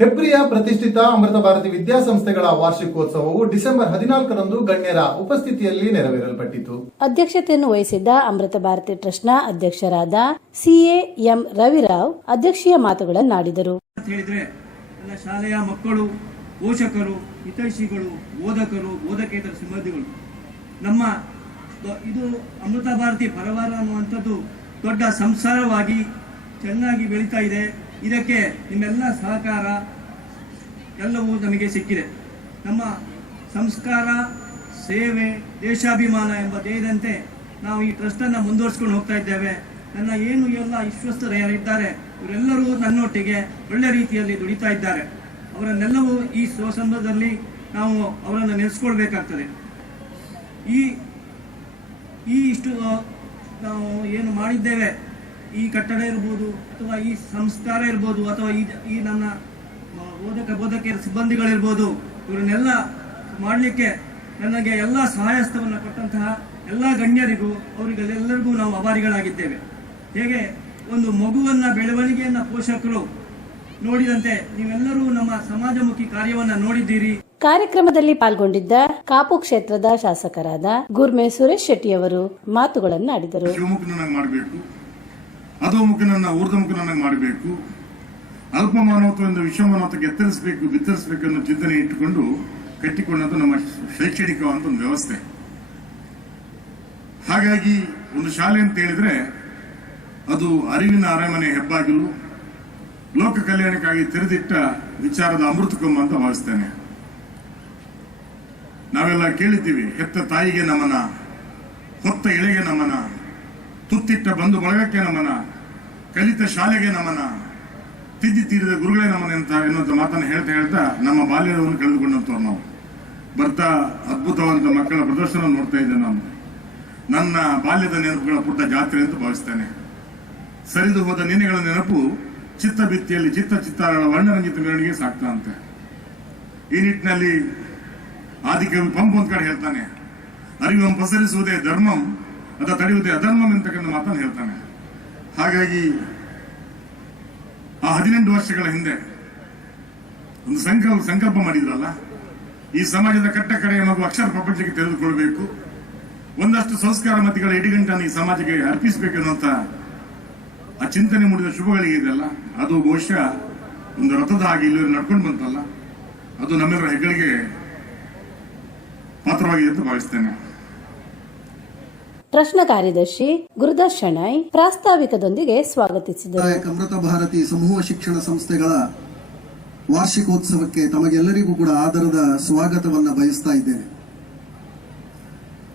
ಹೆಬ್ರಿಯ ಪ್ರತಿಷ್ಠಿತ ಅಮೃತ ಭಾರತಿ ವಿದ್ಯಾಸಂಸ್ಥೆಗಳ ವಾರ್ಷಿಕೋತ್ಸವವು ಡಿಸೆಂಬರ್ ಹದಿನಾಲ್ಕರಂದು ಗಣ್ಯರ ಉಪಸ್ಥಿತಿಯಲ್ಲಿ ನೆರವೇರಲ್ಪಟ್ಟಿತು. ಅಧ್ಯಕ್ಷತೆಯನ್ನು ವಹಿಸಿದ್ದ ಅಮೃತ ಭಾರತಿ ಟ್ರಸ್ಟ್ನ ಅಧ್ಯಕ್ಷರಾದ ಸಿಎ ಎಂ. ರವಿರಾವ್ ಅಧ್ಯಕ್ಷೀಯ ಮಾತುಗಳನ್ನಾಡಿದರು ಅಂತ ಹೇಳಿದ್ರೆ ನನ್ನ ಶಾಲೆಯ ಮಕ್ಕಳು ಪೋಷಕರು ಹಿತೈಷಿಗಳು ಬೋಧಕರು ಬೋಧಕೇತರ ಸಿಬ್ಬಂದಿಗಳು ನಮ್ಮ ಇದು ಅಮೃತ ಭಾರತಿ ಪರವಾರ ಅನ್ನುವಂಥದ್ದು ದೊಡ್ಡ ಸಂಸಾರವಾಗಿ ಚೆನ್ನಾಗಿ ಬೆಳೀತಾ ಇದೆ. ಇದಕ್ಕೆ ನಿಮ್ಮೆಲ್ಲ ಸಹಕಾರ ಎಲ್ಲವೂ ನಮಗೆ ಸಿಕ್ಕಿದೆ. ನಮ್ಮ ಸಂಸ್ಕಾರ, ಸೇವೆ, ದೇಶಾಭಿಮಾನ ಎಂಬ ಧ್ಯೇಯದಂತೆ ನಾವು ಈ ಟ್ರಸ್ಟನ್ನು ಮುಂದುವರಿಸ್ಕೊಂಡು ಹೋಗ್ತಾ ಇದ್ದೇವೆ. ನನ್ನ ಏನು ಎಲ್ಲ ವಿಶ್ವಸ್ತರು ಯಾರಿದ್ದಾರೆ ಇವರೆಲ್ಲರೂ ನನ್ನೊಟ್ಟಿಗೆ ಒಳ್ಳೆ ರೀತಿಯಲ್ಲಿ ದುಡಿತಾ ಇದ್ದಾರೆ. ಅವರನ್ನೆಲ್ಲವೂ ಈ ಸಂದರ್ಭದಲ್ಲಿ ನಾವು ಅವರನ್ನು ನೆನೆಸ್ಕೊಳ್ಬೇಕಾಗ್ತದೆ. ಈ ಈ ಇಷ್ಟು ನಾವು ಏನು ಮಾಡಿದ್ದೇವೆ ಈ ಕಟ್ಟಡ ಇರ್ಬೋದು ಅಥವಾ ಈ ಸಂಸ್ಕಾರ ಇರ್ಬೋದು ಅಥವಾ ಈ ಈ ನನ್ನ ಓದಕ ಬೋಧಕ ಬೋಧಕಿಯರ ಸಿಬ್ಬಂದಿಗಳಿರ್ಬೋದು ಇವರನ್ನೆಲ್ಲ ಮಾಡಲಿಕ್ಕೆ ನನಗೆ ಎಲ್ಲ ಸಹಾಯಸ್ಥವನ್ನು ಕೊಟ್ಟಂತಹ ಎಲ್ಲ ಗಣ್ಯರಿಗೂ ಅವರಿಗೆಲ್ಲರಿಗೂ ನಾವು ಅಭಾರಿಗಳಾಗಿದ್ದೇವೆ ಹೇಗೆ? ಒಂದು ಮಗುವನ್ನ ಬೆಳವಣಿಗೆಯನ್ನ ಪೋಷಕರು ನೋಡಿದಂತೆ ನೀವೆಲ್ಲರೂ ನಮ್ಮ ಸಮಾಜಮುಖಿ ಕಾರ್ಯವನ್ನ ನೋಡಿದ್ದೀರಿ. ಕಾರ್ಯಕ್ರಮದಲ್ಲಿ ಪಾಲ್ಗೊಂಡಿದ್ದ ಕಾಪು ಕ್ಷೇತ್ರದ ಶಾಸಕರಾದ ಗುರ್ಮೆ ಸುರೇಶ್ ಶೆಟ್ಟಿ ಅವರು ಮಾತುಗಳನ್ನಾಡಿದರು ಶಿವಮುಖನನ್ನಾಗಿ ಮಾಡಬೇಕು. ಅಧೋಮುಖನನ್ನ ಊರ್ಧಮುಖನನ್ನಾಗಿ ಮಾಡಬೇಕು. ಅಲ್ಪ ಮಾನವತ್ವದಿಂದ ವಿಶ್ವಮಾನವತ್ವಕ್ಕೆ ಎತ್ತರಿಸಬೇಕು, ಬಿತ್ತರಿಸಬೇಕು ಅನ್ನೋ ಚಿಂತನೆ ಇಟ್ಟುಕೊಂಡು ಕಟ್ಟಿಕೊಂಡದ್ದು ನಮ್ಮ ಶೈಕ್ಷಣಿಕವಾದ ಒಂದು ವ್ಯವಸ್ಥೆ. ಹಾಗಾಗಿ ಒಂದು ಶಾಲೆ ಅಂತ ಹೇಳಿದ್ರೆ ಅದು ಅರಿವಿನ ಅರಮನೆ ಹೆಬ್ಬಾಗಿಲು, ಲೋಕ ಕಲ್ಯಾಣಕ್ಕಾಗಿ ತೆರೆದಿಟ್ಟ ವಿಚಾರದ ಅಮೃತಕೊಂಬ ಅಂತ ಭಾವಿಸ್ತೇನೆ. ನಾವೆಲ್ಲ ಕೇಳಿದ್ದೀವಿ, ಹೆತ್ತ ತಾಯಿಗೆ ನಮನ, ಹೊತ್ತ ಎಳೆಗೆ ನಮನ ತುತ್ತಿಟ್ಟ ಬಂಧು ಬಳಗಕ್ಕೆ ನಮನ ಕಲಿತ ಶಾಲೆಗೆ ನಮನ ತಿದ್ದಿ ತೀರಿದ ಗುರುಗಳೇ ನಮನ ಅಂತ ಎನ್ನುವಂಥ ಮಾತನ್ನು ಹೇಳ್ತಾ ಹೇಳ್ತಾ ನಮ್ಮ ಬಾಲ್ಯವನ್ನು ಕಳೆದುಕೊಂಡಂತವ್ರು ನಾವು. ಬರ್ತಾ ಅದ್ಭುತವಾದ ಮಕ್ಕಳ ಪ್ರದರ್ಶನ ನೋಡ್ತಾ ಇದ್ದೆ ನಾನು. ನನ್ನ ಬಾಲ್ಯದ ನೆನಪುಗಳ ಪುಟ್ಟ ಜಾತ್ರೆ ಅಂತ ಭಾವಿಸ್ತೇನೆ. ಸರಿದು ಹೋದ ನೆನೆಗಳ ನೆನಪು ಚಿತ್ತ ಭಿತ್ತಿಯಲ್ಲಿ ಚಿತ್ತ ಚಿತ್ತಾರಗಳ ವರ್ಣರಂಜಿತ ಮೆರವಣಿಗೆ ಸಾಕ್ತಾ ಅಂತೆ ಈ ನಿಟ್ಟಿನಲ್ಲಿ ಆದಿಕವಿ ಪಂಪ್ ಒಂದ್ ಕಡೆ ಹೇಳ್ತಾನೆ. ಅರಿವಂ ಪಸರಿಸುವುದೇ ಧರ್ಮಂ ಅದ ತಡೆಯುವುದೇ ಅಧರ್ಮಂ ಅಂತಕ್ಕಂಥ ಮಾತನ್ನು ಹೇಳ್ತಾನೆ. ಹಾಗಾಗಿ ಆ ಹದಿನೆಂಟು ವರ್ಷಗಳ ಹಿಂದೆ ಒಂದು ಸಂಕಲ್ಪ ಸಂಕಲ್ಪ ಮಾಡಿದ್ರಲ್ಲ? ಈ ಸಮಾಜದ ಕಟ್ಟ ಕಡೆಯ ಮಗು ಅಕ್ಷರ ಪ್ರಪಂಚಕ್ಕೆ ತೆರೆದುಕೊಳ್ಬೇಕು ಒಂದಷ್ಟು ಸಂಸ್ಕಾರ ಮತಿಗಳ ಇಡಿಗಂಟನ್ನು ಈ ಸಮಾಜಕ್ಕೆ ಅರ್ಪಿಸಬೇಕೆನ್ನುವಂತ ಆ ಚಿಂತನೆ ಮೂಡಿದ ಶುಭಗಳಿಗೆ ಇದೆಯಲ್ಲ? ಅದು ಬಹುಶಃ ಒಂದು ರಥದ ಹಾಗೆ ಇಲ್ಲಿ ನಡ್ಕೊಂಡು ಬಂತಲ್ಲ? ಅದು ನಮ್ಮೆಲ್ಲರ ಹೆಗ್ಗಳಿಗೆ ಪಾತ್ರವಾಗಿದೆ ಅಂತ ಭಾವಿಸ್ತೇನೆ. ಟ್ರಸ್ಟ್ನ ಕಾರ್ಯದರ್ಶಿ ಗುರುದಾಸ್ ಶೆಣೈ ಪ್ರಾಸ್ತಾವಿಕದೊಂದಿಗೆ ಸ್ವಾಗತಿಸಿದರು. ಅಮೃತ ಭಾರತಿ ಸಮೂಹ ಶಿಕ್ಷಣ ಸಂಸ್ಥೆಗಳ ವಾರ್ಷಿಕೋತ್ಸವಕ್ಕೆ ತಮಗೆಲ್ಲರಿಗೂ ಕೂಡ ಆಧಾರದ ಸ್ವಾಗತವನ್ನು ಬಯಸ್ತಾ ಇದ್ದೇನೆ.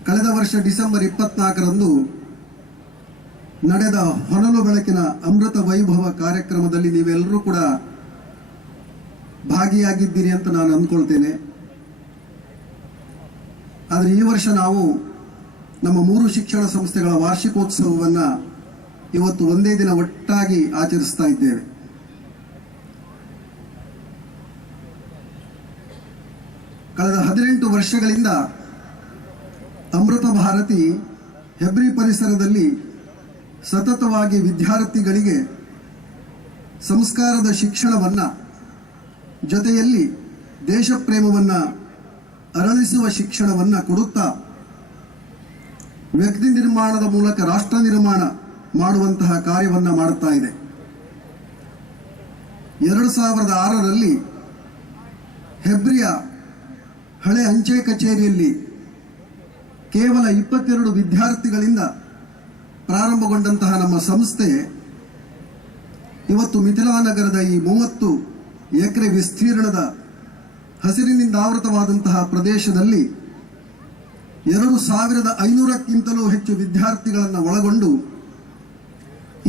ಕಳೆದ ವರ್ಷ ಡಿಸೆಂಬರ್ ಇಪ್ಪತ್ನಾಲ್ಕರಂದು ನಡೆದ ಹೊನಲು ಬೆಳಕಿನ ಅಮೃತ ವೈಭವ ಕಾರ್ಯಕ್ರಮದಲ್ಲಿ ನೀವೆಲ್ಲರೂ ಕೂಡ ಭಾಗಿಯಾಗಿದ್ದೀರಿ ಅಂತ ನಾನು ಅಂದ್ಕೊಳ್ತೇನೆ. ಆದರೆ ಈ ವರ್ಷ ನಾವು ನಮ್ಮ ಮೂರು ಶಿಕ್ಷಣ ಸಂಸ್ಥೆಗಳ ವಾರ್ಷಿಕೋತ್ಸವವನ್ನ ಇವತ್ತು ಒಂದೇ ದಿನ ಒಟ್ಟಾಗಿ ಆಚರಿಸ್ತಾ ಇದ್ದೇವೆ. ಕಳೆದ ಹದಿನೆಂಟು ವರ್ಷಗಳಿಂದ ಅಮೃತ ಭಾರತಿ ಹೆಬ್ರಿ ಪರಿಸರದಲ್ಲಿ ಸತತವಾಗಿ ವಿದ್ಯಾರ್ಥಿಗಳಿಗೆ ಸಂಸ್ಕಾರದ ಶಿಕ್ಷಣವನ್ನ ಜೊತೆಯಲ್ಲಿ ದೇಶಪ್ರೇಮವನ್ನ ಅರಳಿಸುವ ಶಿಕ್ಷಣವನ್ನ ಕೊಡುತ್ತಾ ವ್ಯಕ್ತಿ ನಿರ್ಮಾಣದ ಮೂಲಕ ರಾಷ್ಟ್ರ ನಿರ್ಮಾಣ ಮಾಡುವಂತಹ ಕಾರ್ಯವನ್ನು ಮಾಡುತ್ತಾ ಇದೆ. ಎರಡು ಸಾವಿರದ ಆರರಲ್ಲಿ ಹೆಬ್ರಿಯ ಹಳೆ ಅಂಚೆ ಕಚೇರಿಯಲ್ಲಿ ಕೇವಲ ಇಪ್ಪತ್ತೆರಡು ವಿದ್ಯಾರ್ಥಿಗಳಿಂದ ಪ್ರಾರಂಭಗೊಂಡಂತಹ ನಮ್ಮ ಸಂಸ್ಥೆ ಇವತ್ತು ಮಿಥಿಲಾನಗರದ ಈ ಮೂವತ್ತು ಎಕರೆ ವಿಸ್ತೀರ್ಣದ ಹಸಿರಿನಿಂದ ಆವೃತವಾದಂತಹ ಪ್ರದೇಶದಲ್ಲಿ ಎರಡು ಸಾವಿರದ ಐನೂರಕ್ಕಿಂತಲೂ ಹೆಚ್ಚು ವಿದ್ಯಾರ್ಥಿಗಳನ್ನು ಒಳಗೊಂಡು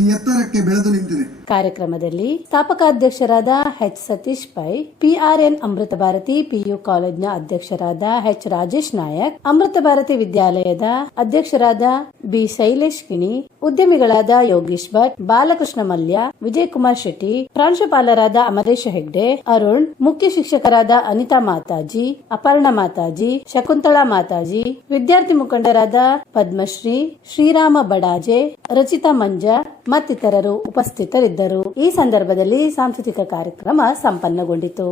ಈ ಎತ್ತರಕ್ಕೆ ಬೆಳೆದು ನಿಂತಿದೆ. ಕಾರ್ಯಕ್ರಮದಲ್ಲಿ ಸ್ಥಾಪಕಾಧ್ಯಕ್ಷರಾದ H Satish Pai, PRN Amrita Bharati, PU ಕಾಲೇಜ್ನ ಅಧ್ಯಕ್ಷರಾದ ಎಚ್ ರಾಜೇಶ್ ನಾಯಕ್, ಅಮೃತ ಭಾರತಿ ವಿದ್ಯಾಲಯದ ಅಧ್ಯಕ್ಷರಾದ ಬಿ ಶೈಲೇಶ್ ಕಿಣಿ ಉದ್ಯಮಿಗಳಾದ ಯೋಗೀಶ್ ಭಟ್, ಬಾಲಕೃಷ್ಣ ಮಲ್ಯ ವಿಜಯ್ ಕುಮಾರ್ ಶೆಟ್ಟಿ, ಪ್ರಾಂಶುಪಾಲರಾದ ಅಮರೇಶ್ ಹೆಗ್ಡೆ, ಅರುಣ್, ಮುಖ್ಯ ಶಿಕ್ಷಕರಾದ ಅನಿತಾ ಮಾತಾಜಿ, ಅಪರ್ಣ ಮಾತಾಜಿ ಶಕುಂತಳಾ ಮಾತಾಜಿ, ವಿದ್ಯಾರ್ಥಿ ಮುಖಂಡರಾದ ಪದ್ಮಶ್ರೀ, ಶ್ರೀರಾಮ ಬಡಾಜೆ, ರಚಿತಾ ಮಂಜಾ ಮತ್ತಿತರರು ಉಪಸ್ಥಿತರಿದ್ದರು. ಈ ಸಂದರ್ಭದಲ್ಲಿ ಸಾಂಸ್ಕೃತಿಕ ಕಾರ್ಯಕ್ರಮ ಸಂಪನ್ನಗೊಂಡಿತು.